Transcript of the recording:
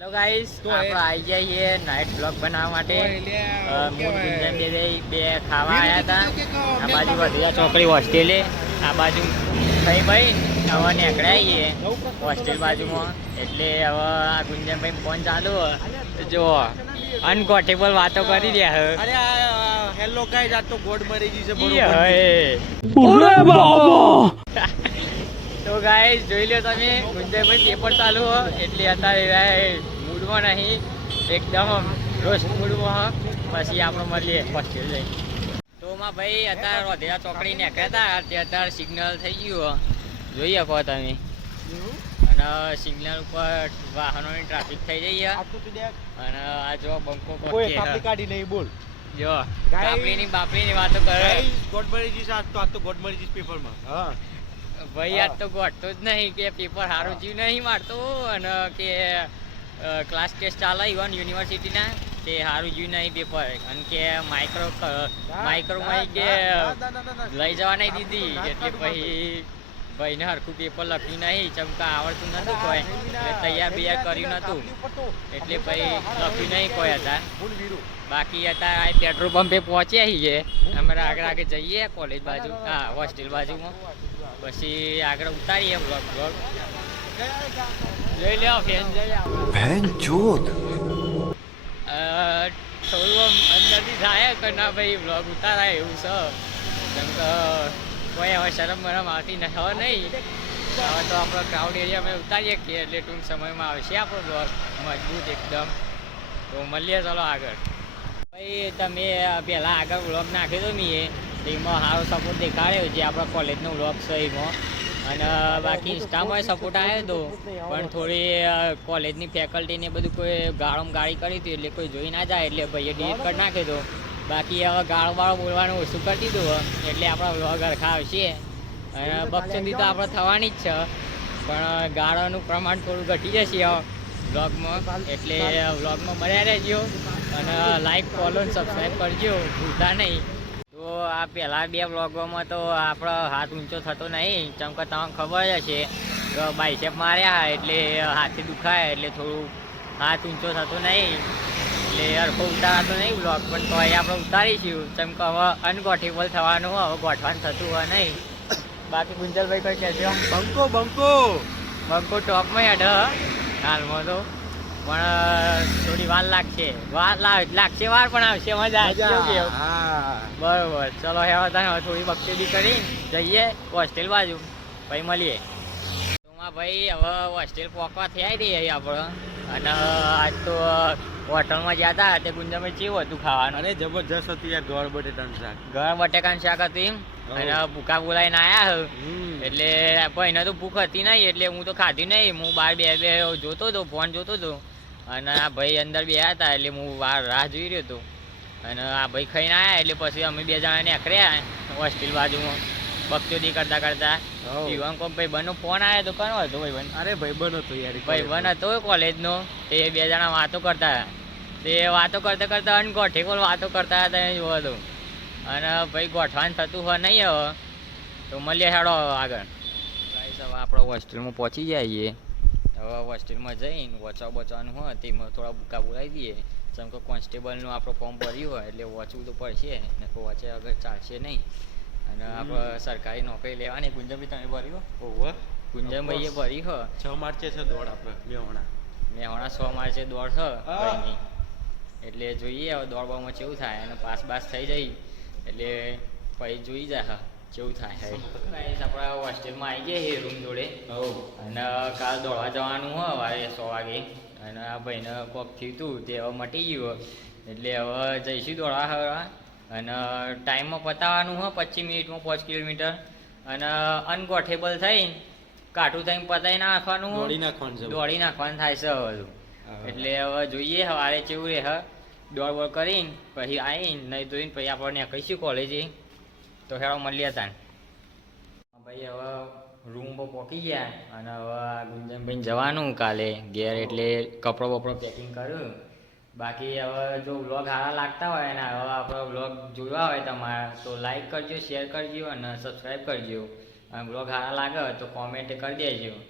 Hello guys, તો આપણે આવી જઈએ નાઇટ બ્લોગ બનાવવા માટે. મૂળ ગુંજન બે ખાવા આવ્યા હતા. આ બાજુ વધ્યા ચોકડી હોસ્ટેલે, આ બાજુ થઈ ભાઈ હવે નીકળ્યા આવીએ હોસ્ટેલ બાજુમાં. એટલે હવે આ ગુંજનભાઈ ફોન ચાલુ જો અનકોટેબલ વાતો કરી રહ્યા. અરે હેલો ગાઈસ, આ તો ગોડ મરી ગઈ છે તો ગાઈસ જોઈ લો તમે, ગુંજનભાઈ પેપર ચાલુ હો એટલે અત્યારે મૂડમાં નહીં, એકદમ રોસ્ટ મૂડમાં. પછી આપણે મળીએ હોસ્ટેલ જઈ. તો માં ભાઈ અત્યારે રોધેરા ચોકડી નીકળ્યા હતા તે અત્યારે સિગ્નલ થઈ ગયું જોઈએ કહો તમે. અને સિગ્નલ ઉપર વાહનોની ટ્રાફિક થઈ જઈ અને આ જો બંકો કાઢી નહીં બોલ જો બાપરીની વાતો કરે. ગોડ મરી ગઈ છે આજ તો ગોડ મરી ગઈ પેપરમાં. હા ભાઈ આજ તો ગોઠતો જ નહીં કે પેપર સારું જીવ નહીં મારતો અને કે ક્લાસ ટેસ્ટ ચાલે ઇવન યુનિવર્સિટીના તે સારું જીવ નહીં પેપર અને કે માઇક્રોમાં કે લઈ જવા નહીં દીધી એટલે પછી ભાઈને હરખું પેપર લખ્યું નહીં, ચમકા આવડતું નતું કોઈ એટલે તૈયાર બૈયાર કર્યું નતું એટલે પછી લખ્યું નહીં કોઈ હતા. બાકી અત્યારે પેટ્રોલ પંપે પહોંચ્યા છીએ અમે, આગળ જઈએ કોલેજ બાજુ, હા હોસ્ટેલ બાજુમાં. પછી આગળ ઉતારીએ બ્લોગ જોઈ લો ફેન થોડું અંદરથી થાય કે ના ભાઈ બ્લોગ ઉતારાય એવું છે. કેમ કે કોઈ હવે શરમ બરમ આવતી હવે નહીં. હવે તો આપણો ક્રાઉડ એરિયા અમે ઉતારીએ છીએ એટલે ટૂંક સમયમાં આવશે આપણો બ્લોગ મજબૂત એકદમ. તો મળીએ ચાલો આગળ. ભાઈ તમે પહેલાં આગળ બ્લોગ નાખ્યો હતો મેં, એમાં સારો સપોર્ટ દેખાડ્યો જે આપણા કોલેજનો બ્લોગ છે એમાં. અને બાકી ઇન્સ્ટામાં સપોર્ટ આવ્યો હતો પણ થોડી કોલેજની ફેકલ્ટીને બધું કોઈ ગાળી કરી હતી એટલે કોઈ જોઈ ના જાય એટલે ભાઈએ ડિલીટ કરી નાખ્યો હતો. બાકી હવે ગાળો બોલવાનું ઓછું કરી દીધું એટલે આપણા બ્લોગ હરખા આવશે. અને બક્ષંદી તો આપણે થવાની જ છે પણ ગાળાનું પ્રમાણ થોડું ઘટી જશે બ્લોગમાં. એટલે બ્લોગમાં બન્યા રહેજો અને લાઈક ફોલો અને સબસ્ક્રાઈબ કરજો ભૂલતા નહીં. તો આ પહેલાં બે બ્લોગોમાં તો આપણો હાથ ઊંચો થતો નહીં, ચમ કે તમને ખબર જ હશે કે બાયસેપ માર્યા એટલે હાથથી દુખાય એટલે થોડું હાથ ઊંચો થતો નહીં એટલે હરખો ઉતારાતો નહીં બ્લોગ. પણ તો અહીં આપણે ઉતારીશું ચમ કે હવે અનગોઠેબલ થવાનું હવે ગોઠવાનું થતું હોય નહીં. બાકી ગુંજલભાઈ કોઈ કહેજો બંકો ટોપમાં હેડ હાલમાં તો પણ થોડી વાર લાગશે પણ આવશે મજા આવશે. બરોબર ચલો હવે થોડી બક્ષેડી કરી જઈએ હોસ્ટેલ બાજુ પછી મળીએ. તોમાં ભાઈ હવે હોસ્ટેલ પહોંચવા થઈ રહી આપણે. અને આજ તો હોટલમાં ગયા હતા તે ગુંજામાં કેવું હતું ખાવાનું? અરે જબરજસ્ત હતું યાર, ગોળ બટેટાનું શાક. ગરમ બટેકાનું શાક હતું અને ભૂકા બોલાવીને આવ્યા એટલે ભાઈને તો ભૂખ હતી નહીં એટલે હું તો ખાધી નહીં. હું બહાર બે જોતો હતો, ફોન જોતો હતો અને આ ભાઈ અંદર બેહ્યા હતા એટલે હું બહાર રાહ જોઈ રહ્યો હતો. અને આ ભાઈ ખાઈને આવ્યા એટલે પછી અમે બે જણા નીકળ્યા હોસ્ટેલ બાજુમાં બકચોદી કરતા ઈવન કોઈ ભાઈ બનનો ફોન આવ્યો તો કોનો હતો ભાઈ બન? અરે ભાઈ બન હતો યાર, ભાઈ બન હતો કોલેજનો. તે બે જણા વાતો કરતા હતા, તે વાતો કરતા અનગોઠેબલ વાતો કરતા હતા એને જોવો હતો. અને ભાઈ ગોઠવાનું થતું હોય નહીં હવે તો મળીએ હેડો આગળ. હવે આપણે હોસ્ટેલમાં પહોંચી જઈએ. હવે હોસ્ટેલમાં જઈને બચવાનું હોય તેમાં થોડા બુકા બોલાવી દઈએ. જેમ કે કોન્સ્ટેબલનું આપણું ફોર્મ ભર્યું હોય એટલે વાંચવું તો પડશે ને, વાંચે આગળ ચાલશે નહીં. અને આપણે સરકારી નોકરી લેવાની. ગુંજનભાઈ તમે ભર્યું? ઓહો, ગુંજનભાઈએ ભરી હો. 6 માર્ચે છે દોડ આપણે મેહોણા 6 માર્ચે દોડ છે ભાઈની. એટલે જોઈએ હવે દોડવામાં કેવું થાય અને પાસ થઈ જાય એટલે પછી જોઈ જાય કેવું થાય. આપણા હોસ્ટેલમાં આવી ગયા રૂમ જોડે અને કાલ દોડવા જવાનું હોય વારે 100 વાગે. અને આ ભાઈને કોક થયું હતું તે હવે મટી ગયું એટલે હવે જઈશું દોડવા હવા. અને ટાઈમમાં પતાવવાનું હોય 25 મિનિટમાં 5 કિલોમીટર. અને અનગોઠેબલ થઈને કાઠું થઈને પતાવી નાખવાનું, દોડી નાખવાનું થાય છે હવે. એટલે હવે જોઈએ સવારે કેવું રહે દોડ કરીને પછી આવીને નહીં ધોઈને પછી આપણને કહીશું કોલેજે. તો હેડો મળીએ તાન. ભાઈ હવે રૂમ પર પહોંચી ગયા અને હવે ગુંજનભાઈને જવાનું કાલે ઘેર એટલે કપડો પેકિંગ કર્યું. બાકી હવે જો વ્લોગ સારા લાગતા હોય ને હવે આપણો વ્લોગ જોવા હોય તમારા તો લાઈક કરજો, શેર કરજો અને સબસ્ક્રાઈબ કરજો. અને વ્લોગ સારા લાગે તો કોમેન્ટ કરી દેજો.